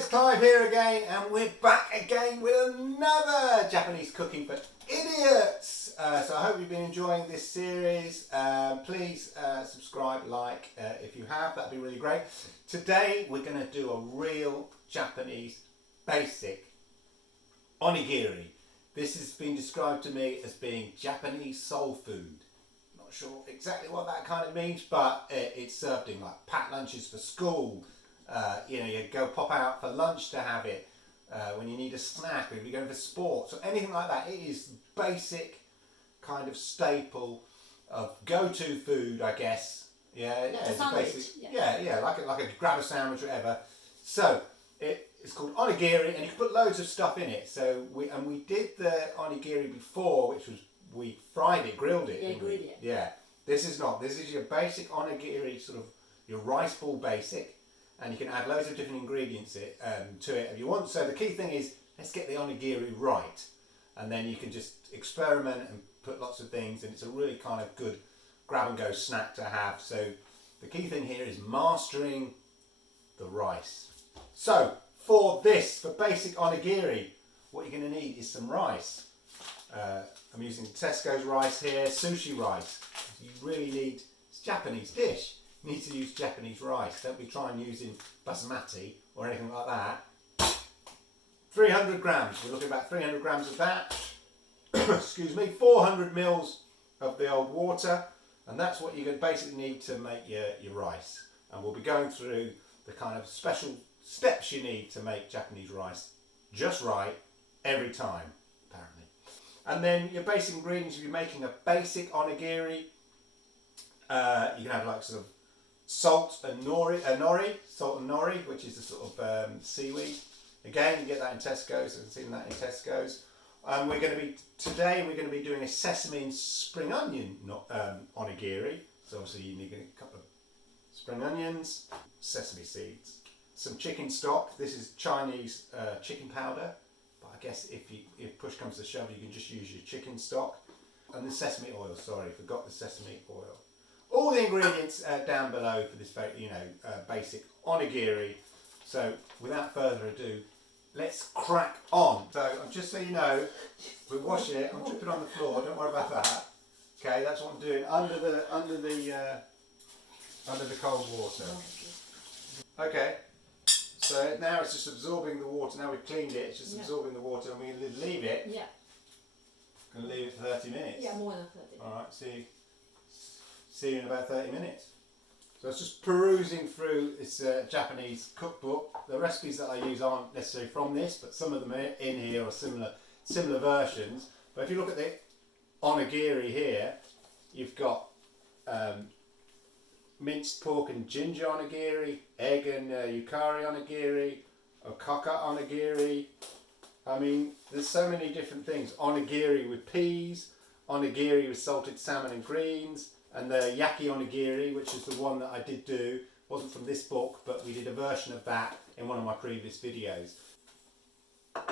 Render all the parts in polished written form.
it's Clive here again, and we're back again with another Japanese cooking for idiots. So I hope you've been enjoying this series. Please subscribe, like if you have, that'd be really great. Today we're going to do a real Japanese basic onigiri. This has been described to me as being Japanese soul food. Not sure exactly what that kind of means, but it's served in like packed lunches for school. You go pop out for lunch to have it when you need a snack, or if you're going for sports or anything like that. It is basic kind of staple of go-to food, I guess. It's sandwich. Like a grab a sandwich or whatever. So it's called onigiri, and you can put loads of stuff in it. So we did the onigiri before, which was we fried it, grilled it. Yeah, grilled it. Yeah. This is not. This is your basic onigiri, sort of your rice ball basic. And you can add loads of different ingredients to it if you want. So the key thing is, let's get the onigiri right. And then you can just experiment and put lots of things, and it's a really kind of good grab and go snack to have. So the key thing here is mastering the rice. So for basic onigiri, what you're going to need is some rice. I'm using Tesco's rice here, sushi rice. You really need, it's a Japanese dish. You need to use Japanese rice. Don't be trying using basmati or anything like that. 300 grams. We're looking at about 300 grams of that. Excuse me. 400 mils of the old water. And that's what you're going to basically need to make your rice. And we'll be going through the kind of special steps you need to make Japanese rice just right every time, apparently. And then your basic ingredients, if you're making a basic onigiri, you can have like sort of salt and nori, which is a sort of seaweed. Again, you get that in Tesco's. I've seen that in Tesco's. Today we're going to be doing a sesame and spring onion onigiri. So obviously you need a couple of spring onions, sesame seeds, some chicken stock. This is Chinese chicken powder, but I guess if push comes to shove, you can just use your chicken stock. And the sesame oil. Sorry, forgot the sesame oil. All the ingredients down below for this basic onigiri. So without further ado, let's crack on. So just so you know, we're washing it. I'm dripping on the floor. Don't worry about that. Okay, that's what I'm doing under the cold water. Okay. So now it's just absorbing the water. Now we've cleaned it. It's just absorbing the water, and we're going to leave it. Yeah. Going to leave it for 30 minutes. Yeah, more than 30. All right. See you in about 30 minutes. So I was just perusing through this Japanese cookbook. The recipes that I use aren't necessarily from this, but some of them are in here or similar versions. But if you look at the onigiri here, you've got minced pork and ginger onigiri, egg and yukari onigiri, okaka onigiri. I mean, there's so many different things. Onigiri with peas, onigiri with salted salmon and greens, and the yaki onigiri, which is the one that I did do, wasn't from this book, but we did a version of that in one of my previous videos.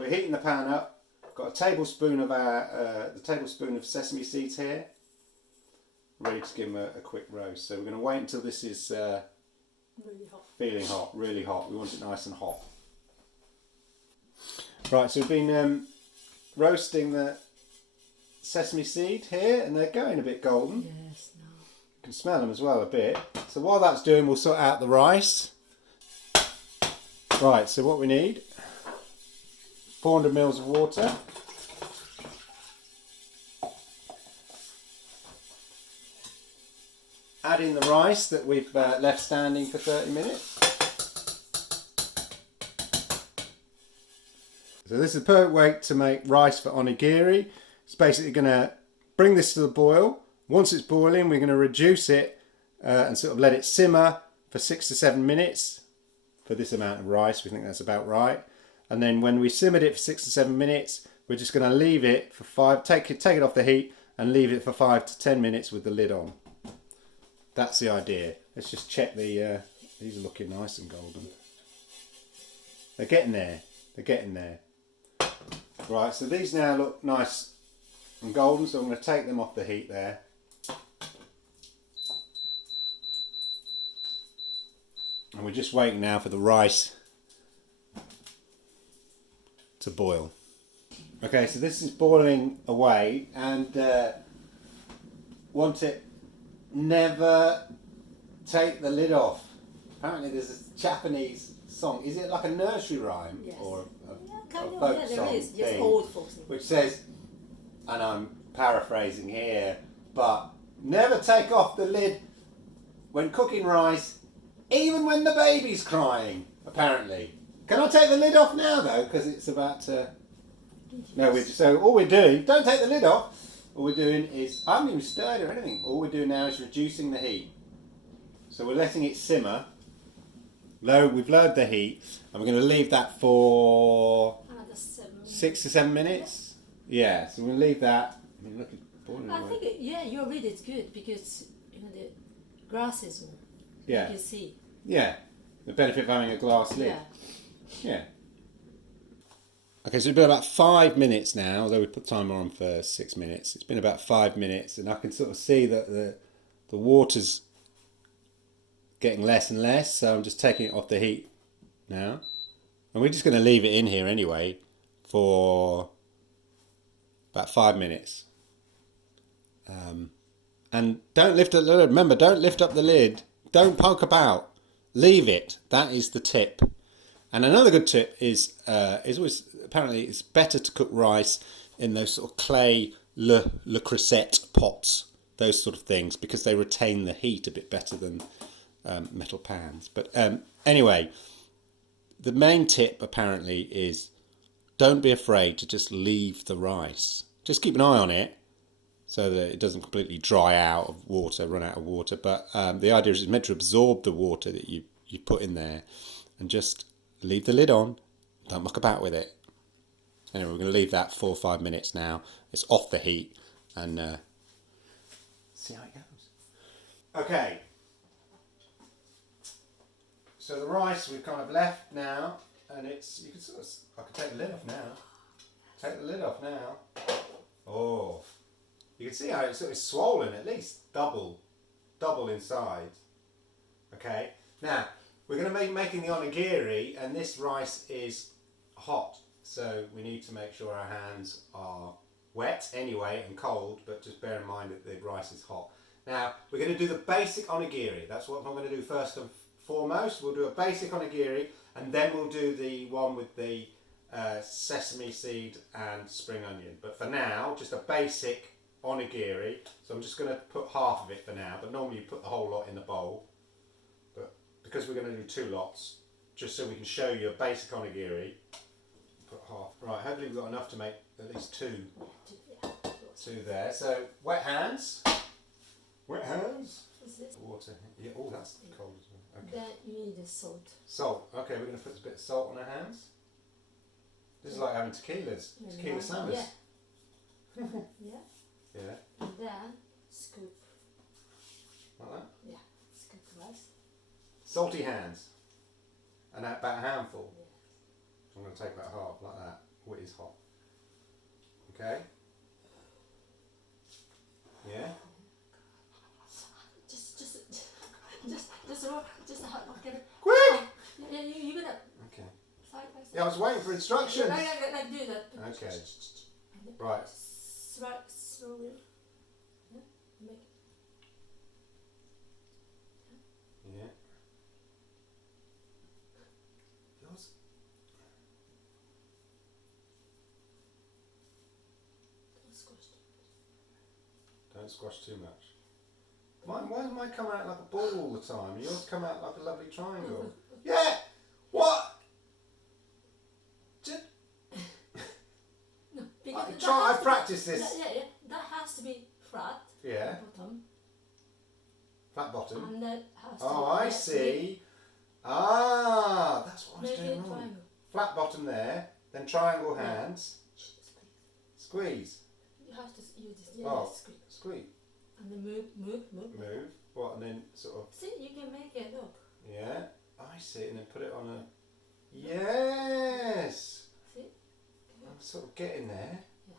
We're heating the pan up. Got a tablespoon of the tablespoon of sesame seeds here, ready to give them a quick roast. So we're going to wait until this is Really hot. feeling hot, really hot. We want it nice and hot. Right, so we've been roasting the sesame seed here, and they're going a bit golden. Yes, no. You can smell them as well a bit. So while that's doing, we'll sort out the rice. Right, so what we need, 400 mils of water. Add in the rice that we've left standing for 30 minutes. So this is the perfect way to make rice for onigiri. It's basically going to bring this to the boil. Once it's boiling, we're going to reduce it and sort of let it simmer for 6 to 7 minutes for this amount of rice. We think that's about right. And then when we simmered it for 6 to 7 minutes, we're just going to leave it for take it off the heat and leave it for 5 to 10 minutes with the lid on. That's the idea. Let's just check these are looking nice and golden. They're getting there. They're getting there. Right, so these now look nice and golden, so I'm going to take them off the heat there. And we're just waiting now for the rice to boil. Okay, so this is boiling away, and want it, never take the lid off. Apparently there's a Japanese song. Is it like a nursery rhyme? Yes. Or a Kind folk of, song there is. Just thing, old folks. which says, and I'm paraphrasing here, but never take off the lid when cooking rice, even when the baby's crying, apparently. Can I take the lid off now though, because it's about to... No, so all we're doing, don't take the lid off, all we're doing is, I haven't even stirred or anything, all we're doing now is reducing the heat. So we're letting it simmer. We've lowered the heat, and we're going to leave that for Another 7 minutes. 6 to 7 minutes. Yeah, so we'll leave that. I mean, look, it's boiling I away. think, your read is good because, the grass is warm. Yeah. You can see. Yeah, the benefit of having a glass lid. Yeah. Yeah. Okay, so it's been about 5 minutes now, although we put timer on for 6 minutes. It's been about 5 minutes, and I can sort of see that the water's getting less and less, so I'm just taking it off the heat now. And we're just going to leave it in here anyway for about 5 minutes. And don't lift up the lid. Remember, don't lift up the lid. Don't poke about. Leave it. That is the tip. And another good tip is always, apparently it's better to cook rice in those sort of clay le creuset pots, those sort of things, because they retain the heat a bit better than metal pans. But anyway, the main tip apparently is don't be afraid to just leave the rice. Just keep an eye on it so that it doesn't completely dry out of water, run out of water. But the idea is it's meant to absorb the water that you put in there, and just leave the lid on. Don't muck about with it. Anyway, we're going to leave that 4 or 5 minutes now. It's off the heat, and see how it goes. Okay. So the rice we've kind of left now, and it's, you can sort of, I can take the lid off now. Take the lid off now. Oh, you can see how it's sort of swollen, at least double inside. Okay, now we're going to be making the onigiri, and this rice is hot, so we need to make sure our hands are wet anyway and cold, but just bear in mind that the rice is hot. Now we're going to do the basic onigiri. That's what I'm going to do first and foremost. We'll do a basic onigiri, and then we'll do the one with the sesame seed and spring onion. But for now, just a basic onigiri. So I'm just going to put half of it for now, but normally you put the whole lot in the bowl. But because we're going to do 2 lots, just so we can show you a basic onigiri, put half. Right, hopefully we've got enough to make at least 2 there. So wet hands. Wet hands. Water. Yeah. Oh, that's cold as well. Okay. Then you need the salt. Salt. Okay, we're going to put a bit of salt on our hands. This is like having tequilas. Tequila summers. Yeah. Yeah. Yeah. And then scoop. Like that. Yeah. Scoop rice. Salty hands. And about a handful. Yeah. I'm going to take about half like that. Oh, it is hot. Okay. Yeah. Just okay. Quick! Yeah, you're gonna. Okay. Side by side. Yeah, I was waiting for instructions. Like do that. Okay. Right. Slowly. Yeah. Make. Yeah. Yours. Don't squash it. Don't squash too much. Why does mine come out like a ball all the time? Yours come out like a lovely triangle. Yeah! What? Just, No, because I've practiced this. Yeah. That has to be flat. Yeah. Bottom. Flat bottom. And that has to. Oh, I see. Ah, that's what I was Make it doing wrong. triangle. Flat bottom there, then triangle hands. Squeeze. You have to use this. Yeah, Oh. squeeze. Squeeze. And then move. Move. What? And then sort of. See, you can make it look. Yeah. I see. And then put it on a. Yes. See? I'm sort of getting there. Yes.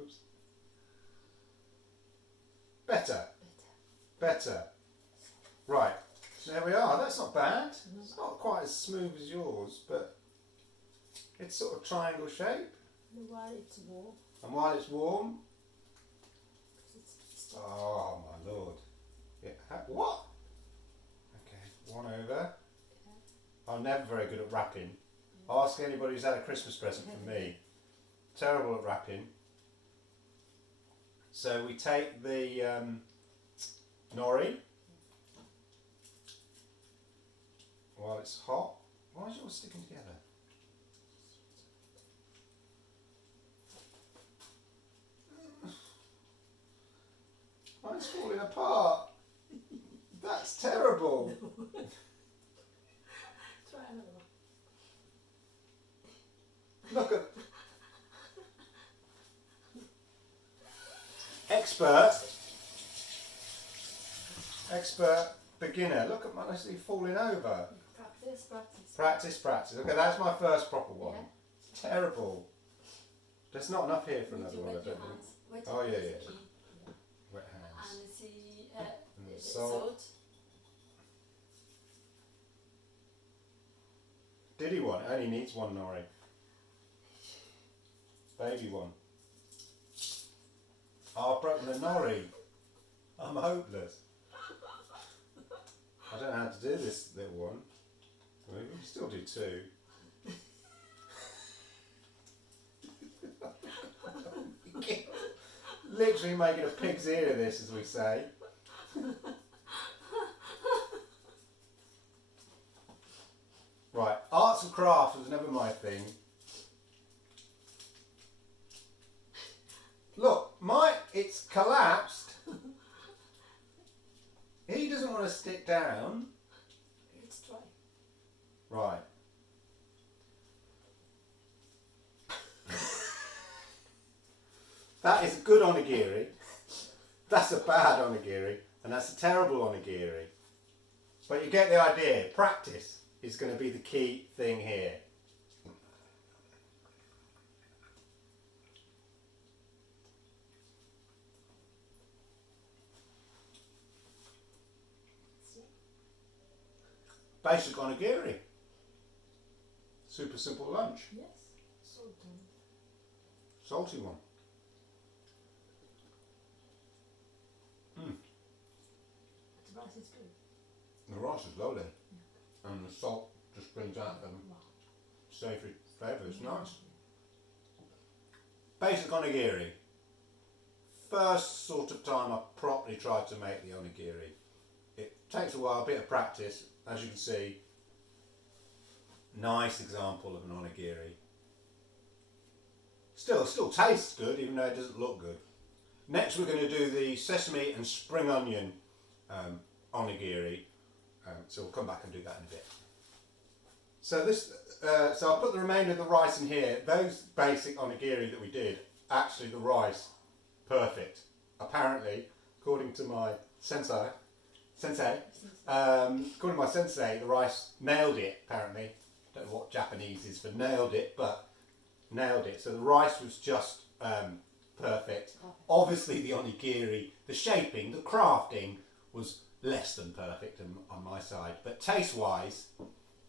Oops. Better. Right. There we are. That's not bad. It's not quite as smooth as yours, but It's sort of triangle shape. While it's warm. And while it's warm, It's oh my lord. Yeah, what? Okay, one over. I'm never very good at wrapping. Ask anybody who's had a Christmas present from me. Terrible at wrapping. So we take the nori while it's hot. Why is it all sticking together? Mine's falling apart. That's terrible. Try another one. Look at expert beginner. Look at mine actually falling over. Practice. Okay, that's my first proper one. Yeah. Terrible. There's not enough here for another one, I don't think. Oh, yeah. Wet hands. And the salt. Diddy one. It only needs one nori. Baby one. Oh, I've broken the nori. I'm hopeless. I don't know how to do this little one. We can still do two. Literally making a pig's ear of this, as we say. Right, arts and crafts was never my thing. Look, it's collapsed. He doesn't want to stick down. Let's try. Right. That is a good onigiri. That's a bad onigiri. And that's a terrible onigiri. But you get the idea. Practice is going to be the key thing here. Basic onigiri. Super simple lunch. Yes. Salty. Salty one. The rice is good. The rice is lovely. And the salt just brings out the savoury flavour. It's nice. Basic onigiri. First sort of time I properly tried to make the onigiri. It takes a while, a bit of practice. As you can see, nice example of an onigiri. Still tastes good, even though it doesn't look good. Next, we're going to do the sesame and spring onion onigiri. So we'll come back and do that in a bit. So so I'll put the remainder of the rice in here. Those basic onigiri that we did, actually the rice, perfect. Apparently, according to my sensei, according to my sensei, the rice nailed it, apparently. Don't know what Japanese is for nailed it, but nailed it. So the rice was just perfect. Obviously the onigiri, the shaping, the crafting was less than perfect on my side. But taste-wise,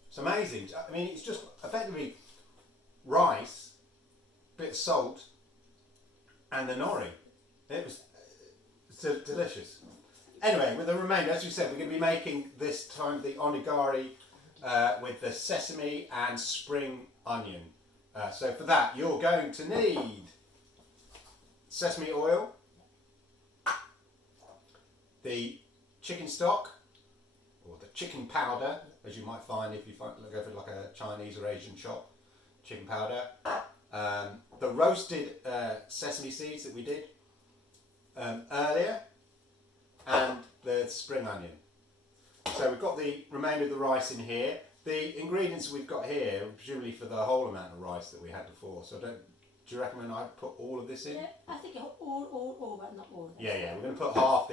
it's amazing. I mean, it's just effectively rice, bit of salt, and the nori. It was delicious. Anyway, with the remainder, as we said, we're going to be making this time the onigiri with the sesame and spring onion. So for that, you're going to need sesame oil, the chicken stock, or the chicken powder, as you might find if you go for like a Chinese or Asian shop, chicken powder, the roasted sesame seeds that we did earlier, and the spring onion. So we've got the remainder of the rice in here. The ingredients we've got here are presumably for the whole amount of rice that we had before. So do you recommend I put all of this in? Yeah, I think all, but not all. Yeah. We're going to put half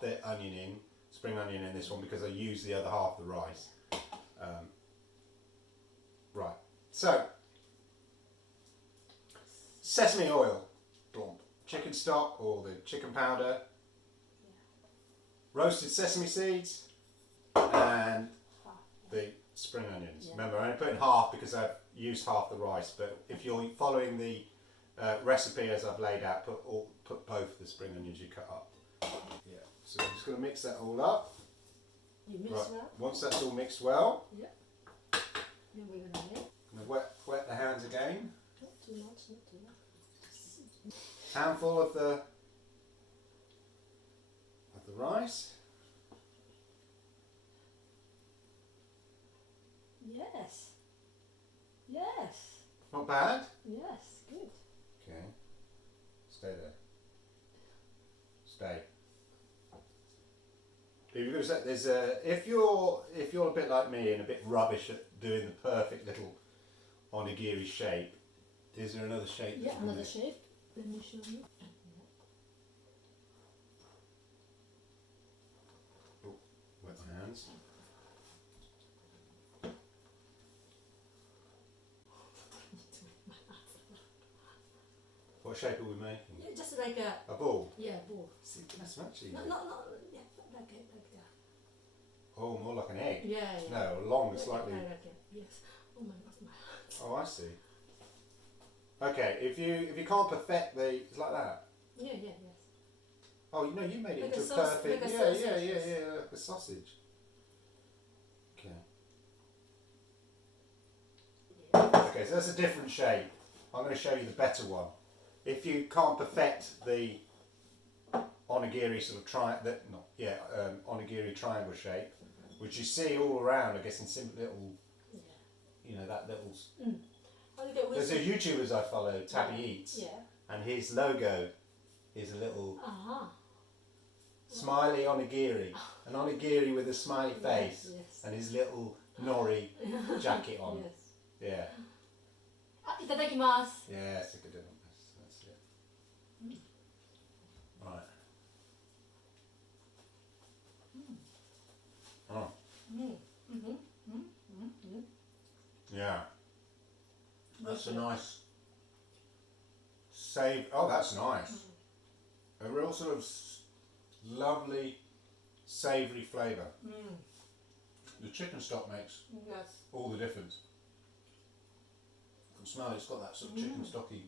the onion in, spring onion in this one, because I use the other half of the rice. Right. So sesame oil, chicken stock or the chicken powder, roasted sesame seeds, and the spring onions. Remember, I only put in half because I've used half the rice, but if you're following the recipe as I've laid out, put both the spring onions you cut up. Yeah, so I'm just going to mix that all up. You mix Right. well. Once that's all mixed well, Yeah. Then we're gonna add. I'm going to wet the hands again. Not too much, not too much. Handful of the rice. Yes. Yes. Not bad. Yes. Good. Okay. Stay there. Stay. If you're a bit like me and a bit rubbish at doing the perfect little onigiri shape, is there another shape? Yeah, another shape. Let me show you. Oh, wet my hands. What shape are we making? Yeah, just like a. A ball. Yeah, ball. See, that's much easier. No, yeah, like that. Oh, more like an egg. Yeah, yeah. No, long, slightly. Like that. Yes. Oh my God, Oh, I see. Okay, if you can't perfect it's like that. Yeah, yes. Oh, you know, you made it Like into a a sausage, perfect. like a Yeah, sausage. like a sausage. Okay. Okay, so that's a different shape. I'm going to show you the better one. If you can't perfect the onigiri sort of onigiri triangle shape, which you see all around, I guess, in simple little, Yeah. you know, that little. Okay, There's a YouTuber I follow, Tabby Eats, Yeah. and his logo is a little Uh-huh. smiley onigiri, an onigiri with a smiley face, Yes. and his little nori jacket on. Yes. Yeah. あ、いただきます。 Yeah, stick it in. That's it. Right. Oh. Yeah. That's a nice save. Oh, that's nice. A real sort of lovely savoury flavour. The chicken stock makes Yes. all the difference. You can smell it's got that sort of chicken stocky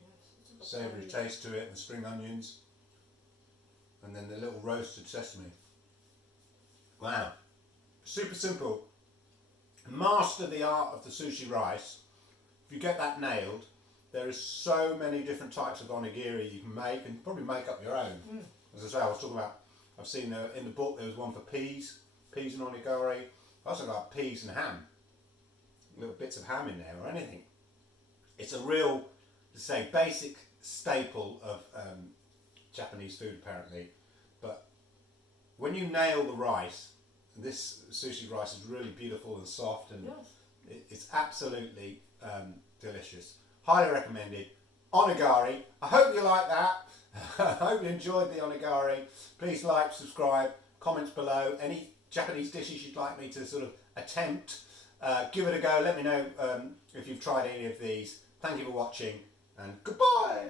savoury taste to it, and the spring onions, and then the little roasted sesame. Wow. Super simple. Master the art of the sushi rice. If you get that nailed, there is so many different types of onigiri you can make, and probably make up your own. As I say, I was talking about, I've seen in the book there was one for peas and onigiri. I also got peas and ham, little bits of ham in there or anything. It's a real, to say, basic staple of Japanese food apparently. But when you nail the rice, this sushi rice is really beautiful and soft, and it's absolutely delicious. Highly recommended. Onigiri. I hope you like that. I hope you enjoyed the onigiri. Please like, subscribe, comments below. Any Japanese dishes you'd like me to sort of attempt, give it a go. Let me know if you've tried any of these. Thank you for watching, and goodbye.